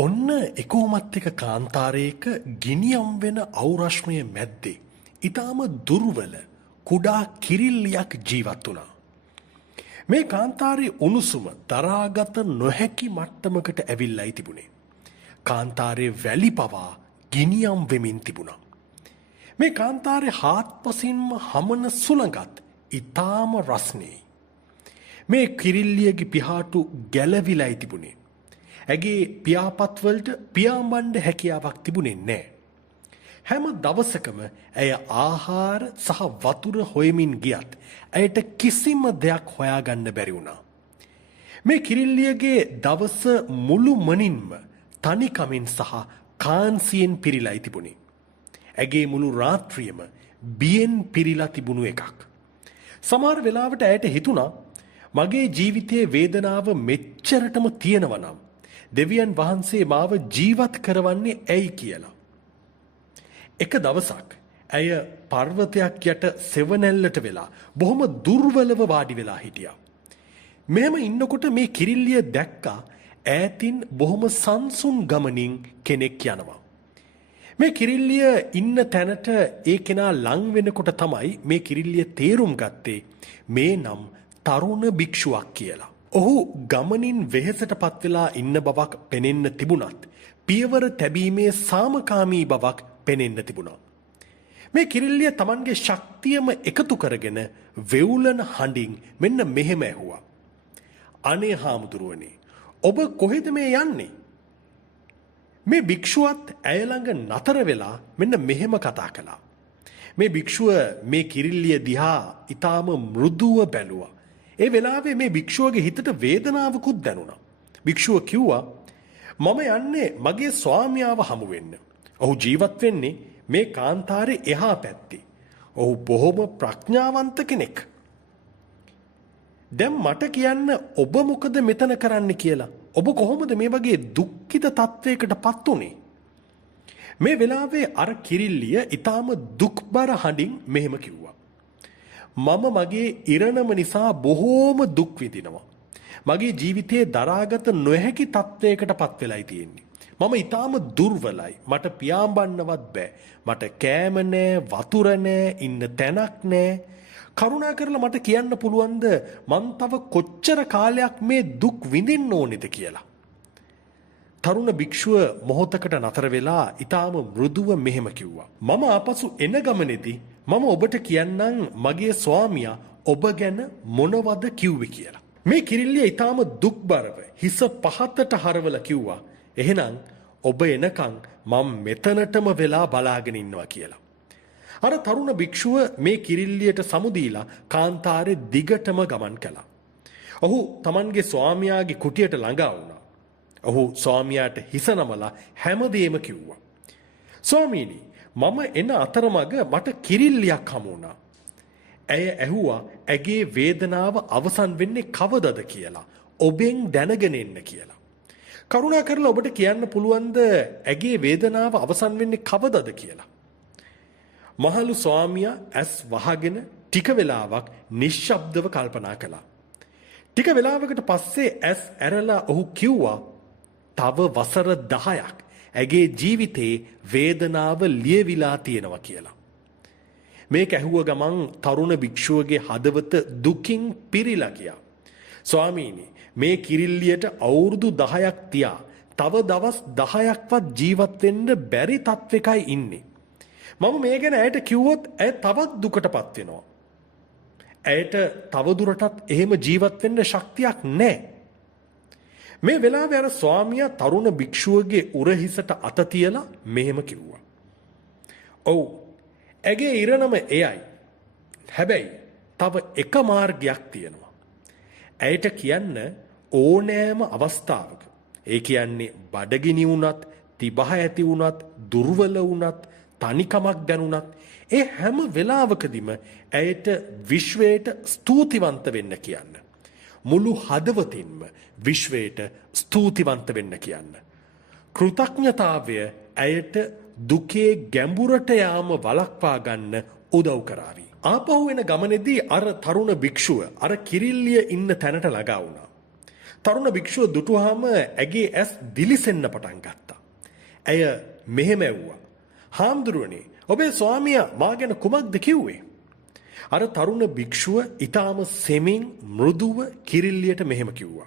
ඔන්න එකෝමත් එක කාන්තාරයක ගිනියම් වෙන අවුරශ්මය මැද්දේ ඊටාම දුර්වල කුඩා කිරිල්ලියක් ජීවත් වුණා. මේ කාන්තාරයේ උණුසුම දරාගත නොහැකි මට්ටමකට ඇවිල්ලායි තිබුණේ. කාන්තාරයේ වැලි පවා ගිනියම් වෙමින් තිබුණා. මේ කාන්තාරයේ හාත්පසින්ම හමන සුළඟත් ඊටාම රස්නේ. මේ කිරිල්ලියගේ පිහාටු ගැලවිලායි තිබුණේ. ඇගේ පියාපත්වලට පියාඹන්න හැකියාවක් තිබුණේ නැහැ. හැම දවසකම ඇය ආහාර සහ වතුර හොයමින් ගියත් ඇයට කිසිම දෙයක් හොයාගන්න බැරි වුණා. මේ කිරිල්ලියගේ දවස මුළු මනින්ම තනිකමින් සහ කාන්සියෙන් පිරීලායි තිබුණේ. ඇගේ මුළු රාත්‍රියම බියෙන් පිරීලා තිබුණු එකක්. සමහර වෙලාවට ඇයට හිතුණා මගේ ජීවිතයේ වේදනාව මෙච්චරටම තියෙනවා නම් දෙවියන් වහන්සේ මාව ජීවත් කරවන්නේ ඇයි කියලා. එක දවසක් ඇය පර්වතයක් යට සෙවණැල්ලට වෙලා බොහොම දුර්වලව වාඩි වෙලා හිටියා. මෙහෙම ඉන්නකොට මේ කිරිල්ලිය දැක්කා ඈතින් බොහොම සංසුන් ගමනින් කෙනෙක් යනවා. මේ කිරිල්ලිය ඉන්න තැනට ඒ කෙනා ලං වෙනකොට තමයි මේ කිරිල්ලිය තේරුම් ගත්තේ මේ නම් තරුණ භික්ෂුවක් කියලා. ඔහු ගමනින් වෙහෙසටපත් වෙලා ඉන්න බවක් පෙනෙන්න තිබුණත් පියවර තැබීමේ සාමකාමී බවක් පෙනෙන්න තිබුණා. මේ කිරිල්ලිය Tamanගේ ශක්තියම එකතු කරගෙන වෙවුලන හඬින් මෙන්න මෙහෙම ඇහුවා. අනේ හාමුදුරුවනේ, ඔබ කොහෙද මේ යන්නේ? මේ භික්ෂුවත් ඇය ළඟ නතර වෙලා මෙන්න මෙහෙම කතා කළා. මේ භික්ෂුව මේ කිරිල්ලිය දිහා ඊටාම මෘදුව බැලුවා. ඒ වෙලාවේ මේ භික්ෂුවගේ හිතට වේදනාවකුත් දැනුණා. භික්ෂුව කිව්වා මම යන්නේ මගේ ස්වාමියාව හමු වෙන්න. ඔහු ජීවත් වෙන්නේ මේ කාන්තාරේ එහා පැත්තේ. ඔහු බොහොම ප්‍රඥාවන්ත කෙනෙක්. දැන් මට කියන්න ඔබ මොකද මෙතන කරන්න කියලා. ඔබ කොහොමද මේ වගේ දුක්ඛිත තත්වයකටපත් උනේ? මේ වෙලාවේ අර කිරිල්ලිය ඊටාම දුක්බර හඬින් මෙහෙම කිව්වා. මම මගේ ඉරණම නිසා බොහෝම දුක් විඳිනවා. මගේ ජීවිතයේ දරාගත නොහැකි තත්වයකටපත් වෙලයි තියෙන්නේ. මම ඊටාම දුර්වලයි. මට පියාඹන්නවත් බෑ. මට කෑම නෑ, වතුර නෑ, ඉන්න තැනක් නෑ. කරුණා කරලා මට කියන්න පුළුවන්ද මං තව කොච්චර කාලයක් මේ දුක් විඳින්න ඕනේද කියලා. තරුණ භික්ෂුව මොහොතකට නතර වෙලා ඊටාම මෘදුව මෙහෙම කිව්වා. මම ආපසු එන ගමනේදී මම ඔබට කියන්නම් මගේ ස්වාමියා ඔබ ගැන මොනවද කිව්වේ කියලා. මේ කිරිල්ලිය ඊටාම දුක්බරව හිස පහතට හරවලා කිව්වා. එහෙනම් ඔබ එනකන් මම මෙතනටම වෙලා බලාගෙන ඉන්නවා කියලා. අර තරුණ භික්ෂුව මේ කිරිල්ලියට සමුදීලා කාන්තාරේ දිගටම ගමන් කළා. ඔහු Tamanගේ ස්වාමියාගේ කුටියට ළඟා වුණා. ඔහු ස්වාමියාට හිස නමලා හැමදේම කිව්වා. ස්වාමීනි, මම එන අතරමඟ මට කිරිල්ලියක් හමු වුණා. ඇය ඇහුවා ඇගේ වේදනාව අවසන් වෙන්නේ කවදද කියලා. ඔබෙන් දැනගෙන එන්න කියලා. කරුණා කරලා ඔබට කියන්න පුළුවන්ද ඇගේ වේදනාව අවසන් වෙන්නේ කවදද කියලා? මහලු ස්වාමියා ඇස් වහගෙන ටික වෙලාවක් නිශ්ශබ්දව කල්පනා කළා. ටික වෙලාවකට පස්සේ ඇස් ඇරලා ඔහු කිව්වා තව වසර 10ක් ඇගේ ජීවිතේ වේදනාව ලියවිලා තියෙනවා කියලා. මේක ඇහුව ගමන් තරුණ භික්ෂුවගේ හදවත දුකින් පිරීලා ගියා. ස්වාමීනි, මේ කිරිල්ලියට අවුරුදු 10ක් තියා තව දවස් 10ක්වත් ජීවත් වෙන්න බැරි තත්වයකයි ඉන්නේ. මම මේ ගැන ඇයට කිව්වොත් ඇය තවත් දුකටපත් වෙනවා. ඇයට තවදුරටත් එහෙම ජීවත් වෙන්න ශක්තියක් නැහැ. මේ වෙලාවේ අර ස්වාමියා තරුණ භික්ෂුවගේ උරහිසට අත තියලා මෙහෙම කිව්වා. ඔව්, ඇගේ ඉරණම එයයි. හැබැයි තව එක මාර්ගයක් තියෙනවා. ඇයට කියන්න ඕනෑම අවස්ථාවක, ඒ කියන්නේ බඩගිනි වුණත්, තිබහ ඇති වුණත්, දුර්වල වුණත්, තනිකමක් දැනුණත්, ඒ හැම වෙලාවකදීම ඇයට විශ්වයට ස්තුතිවන්ත වෙන්න කියන්න. මුළු හදවතින්ම විශ්වයට ස්තුතිවන්ත වෙන්න කියන්න. කෘතඥතාවය ඇයට දුකේ ගැඹුරට යාම වළක්වා ගන්න උදව් කරાવી. ආපහු එන ගමනේදී අර තරුණ භික්ෂුව අර කිරිල්ලිය ඉන්න තැනට ළඟා වුණා. තරුණ භික්ෂුව දුටුවාම ඇගේ ඇස් දිලිසෙන්න පටන් ගත්තා. ඇය මෙහෙම ඇව්වා. හාමුදුරුවනේ, ඔබේ ස්වාමියා මා ගැන කුමක්ද කිව්වේ? අර තරුණ භික්ෂුව ඊටාම සෙමින් මෘදුව කිරිල්ලියට මෙහෙම කිව්වා.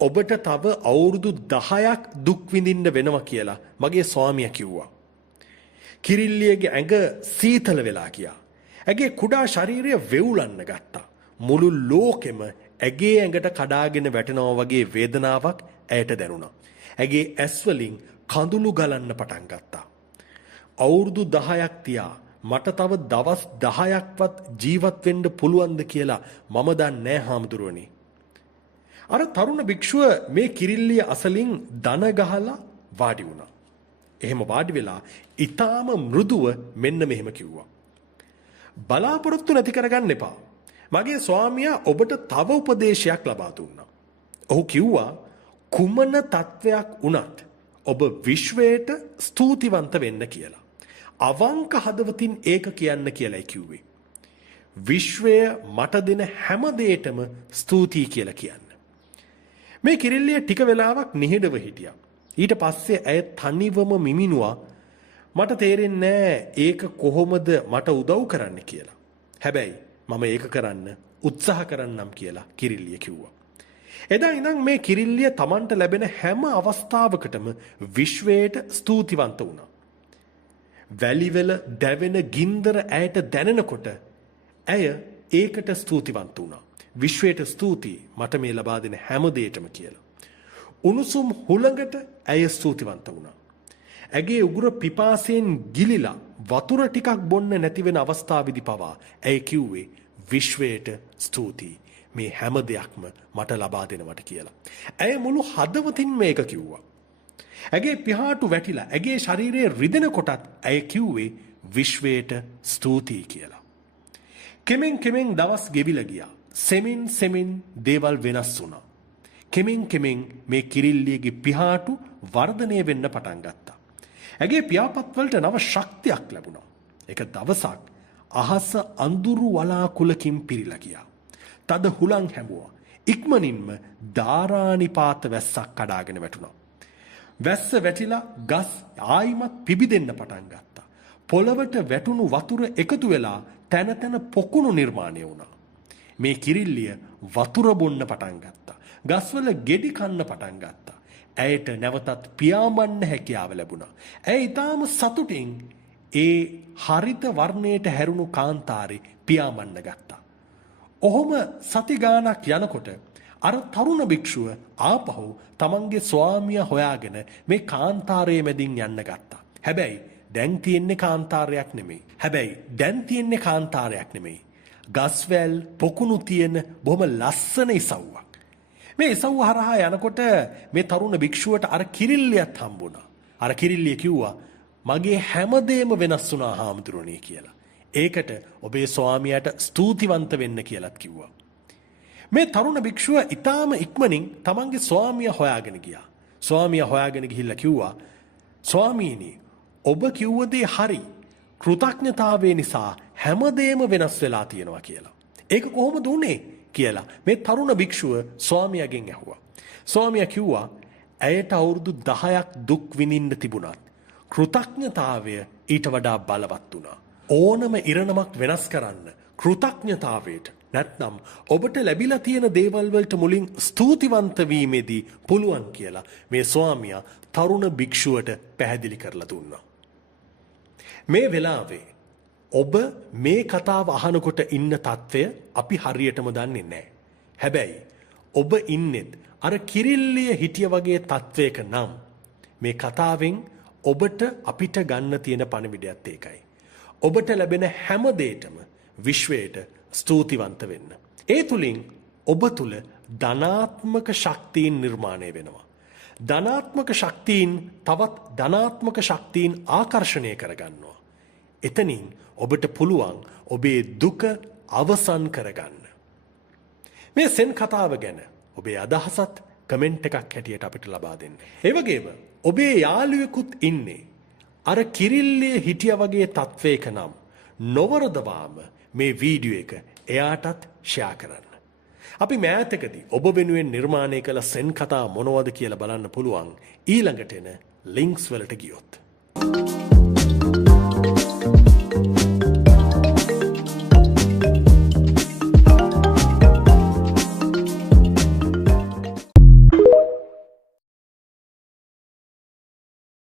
ඔබට තව අවුරුදු 10ක් දුක් විඳින්න වෙනවා කියලා මගේ ස්වාමියා කිව්වා. කිරිල්ලියගේ ඇඟ සීතල වෙලා ගියා. ඇගේ කුඩා ශරීරය වෙවුලන්න ගත්තා. මුළු ලෝකෙම ඇගේ ඇඟට කඩාගෙන වැටෙනවා වගේ වේදනාවක් ඇයට දැනුණා. ඇගේ ඇස් වලින් කඳුළු ගලන්න පටන් ගත්තා. අවුරුදු 10ක් තියා මට තව දවස් 10ක්වත් ජීවත් වෙන්න පුළුවන්ද කියලා මම දන්නේ නැහැ හාමුදුරුවනේ. අර තරුණ භික්ෂුව මේ කිරිල්ලිය අසලින් දන ගහලා වාඩි වුණා. එහෙම වාඩි වෙලා ඊටාම මෘදුව මෙන්න මෙහෙම කිව්වා. බලාපොරොත්තු නැති කරගන්න එපා. මගේ ස්වාමියා ඔබට තව උපදේශයක් ලබා දුන්නා. ඔහු කිව්වා කුමන තත්වයක් වුණත් ඔබ විශ්වයට ස්තුතිවන්ත වෙන්න කියලා. අවංක හදවතින් ඒක කියන්න කියලායි කිව්වේ. විශ්වය මට දෙන හැම දෙයකටම ස්තුතියි කියලා කියන්න. මේ කිරිල්ලිය ටික වෙලාවක් නිහඬව හිටියා. ඊට පස්සේ ඇය තනිවම මිමිනුවා. මට තේරෙන්නේ ඒක කොහොමද මට උදව් කරන්න කියලා. හැබැයි මම ඒක කරන්න උත්සාහ කරන්නම් කියලා කිරිල්ලිය කිව්වා. එදා ඉඳන් මේ කිරිල්ලිය Tamanට ලැබෙන හැම අවස්ථාවකටම විශ්වයට ස්තුතිවන්ත වුණා. වැලිවල දැවෙන ගින්දර ඇයට දැනෙනකොට ඇය ඒකට ස්තුතිවන්ත වුණා. විශ්වයට ස්තුතියි මට මේ ලබා දෙන හැම දෙයකටම කියලා. උණුසුම් හුළඟට ඇය ස්තුතිවන්ත වුණා. ඇගේ උගුර පිපාසයෙන් ගිලිලා වතුර ටිකක් බොන්න නැති වෙන අවස්ථාවේදී පවා ඇය කිව්වේ විශ්වයට ස්තුතියි මේ හැම දෙයක්ම මට ලබා දෙනවට කියලා. ඇය මුළු හදවතින් මේක කිව්වා. ඇගේ පිහාටු වැටිලා ඇගේ ශරීරයේ රිදෙන කොටත් ඇය කිව්වේ විශ්වයට ස්තුතියි කියලා. කෙමෙන් කෙමෙන් දවස් ගෙවිලා ගියා. සෙමින් සෙමින් දේවල් වෙනස් වුණා. කෙමෙන් කෙමෙන් මේ කිරිල්ලියගේ පිහාටු වර්ධනය වෙන්න පටන් ගත්තා. ඇගේ පියාපත් වලට නව ශක්තියක් ලැබුණා. එක දවසක් අහස අඳුරු වලාකුළකින් පිරීලා ගියා. තද හුලං හැමුවා. ඉක්මනින්ම ධාරානිපාත වැස්සක් කඩාගෙන වැටුණා. වැස්ස වැටිලා ගස් ආයිමත් පිබිදෙන්න පටන් ගත්තා. පොළවට වැටුණු වතුර එකතු වෙලා තැන තැන පොකුණු නිර්මාණය වුණා. මේ කිරිල්ලිය වතුර බොන්න පටන් ගත්තා. ගස්වල ගෙඩි කන්න පටන් ගත්තා. ඇයට නැවතත් පියාඹන්න හැකියාව ලැබුණා. ඇය ඊටාම සතුටින් ඒ හරිත වර්ණයට හැරුණු කාන්තාරේ පියාඹන්න ගත්තා. ඔහොම සති ගාණක් යනකොට අර තරුණ භික්ෂුව ආපහු තමන්ගේ ස්වාමියා හොයාගෙන මේ කාන්තාරයේ මැදින් යන්න ගත්තා. හැබැයි දැන් තියෙන්නේ කාන්තාරයක් නෙමෙයි. ගස්වැල් පොකුණු තියෙන බොහොම ලස්සන ඉසව්වක්. මේ ඉසව්ව හරහා යනකොට මේ තරුණ භික්ෂුවට අර කිරිල්ලියත් හම්බුණා. අර කිරිල්ලිය කිව්වා මගේ හැමදේම වෙනස් වුණා හාමුදුරනේ කියලා. ඒකට ඔබේ ස්වාමියාට ස්තුතිවන්ත වෙන්න කියලාත් කිව්වා. මේ තරුණ භික්ෂුව ඊටාම ඉක්මනින් තමන්ගේ ස්වාමියා හොයාගෙන ගියා. ස්වාමියා හොයාගෙන ගිහිල්ලා කිව්වා ස්වාමීනි ඔබ කිව්ව දේ හරි. කෘතඥතාවය නිසා හැමදේම වෙනස් වෙලා තියෙනවා කියලා. ඒක කොහොමද උනේ කියලා මේ තරුණ භික්ෂුව ස්වාමියාගෙන් ඇහුවා. ස්වාමියා කිව්වා ඇයට අවුරුදු 10ක් දුක් විඳින්න තිබුණත් කෘතඥතාවය ඊට වඩා බලවත් වුණා. ඕනම ඉරණමක් වෙනස් කරන්න කෘතඥතාවයට නැත්නම් ඔබට ලැබිලා තියෙන දේවල් වලට මුලින් ස්තුතිවන්ත වීමේදී පුළුවන් කියලා මේ ස්වාමියා තරුණ භික්ෂුවට පැහැදිලි කරලා දුන්නා. මේ වෙලාවේ ඔබ මේ කතාව අහනකොට ඉන්න තත්ත්වය අපි හරියටම දන්නේ නැහැ. හැබැයි ඔබ ඉන්නෙත් අර කිරිල්ලිය හිටිය වගේ තත්ත්වයක නම් මේ කතාවෙන් ඔබට අපිට ගන්න තියෙන පණිවිඩයත් ඒකයි. ඔබට ලැබෙන හැම දෙයකම විශ්වයට ස්තුතිවන්ත වෙන්න. ඒ තුලින් ඔබ තුල ධනාත්මක ශක්තියින් නිර්මාණය වෙනවා. ධනාත්මක ශක්තියින් තවත් ධනාත්මක ශක්තියින් ආකර්ෂණය කරගන්නවා. එතනින් ඔබට පුළුවන් ඔබේ දුක අවසන් කරගන්න. මේ සෙන් කතාව ගැන ඔබේ අදහසත් කමෙන්ට් එකක් හැටියට අපිට ලබා දෙන්න. ඒ වගේම ඔබේ යාළුවෙකුත් ඉන්නේ අර කිරිල්ලියේ හිටියා වගේ තත්වයක නම් නොවරදවාම මේ වීඩියෝ එක එයාටත් ෂෙයා කරන්න. අපි මෑතකදී ඔබ වෙනුවෙන් නිර්මාණය කළ සෙන් කතා මොනවද කියලා බලන්න පුළුවන් ඊළඟට එන ලින්ක්ස් වලට ගියොත්.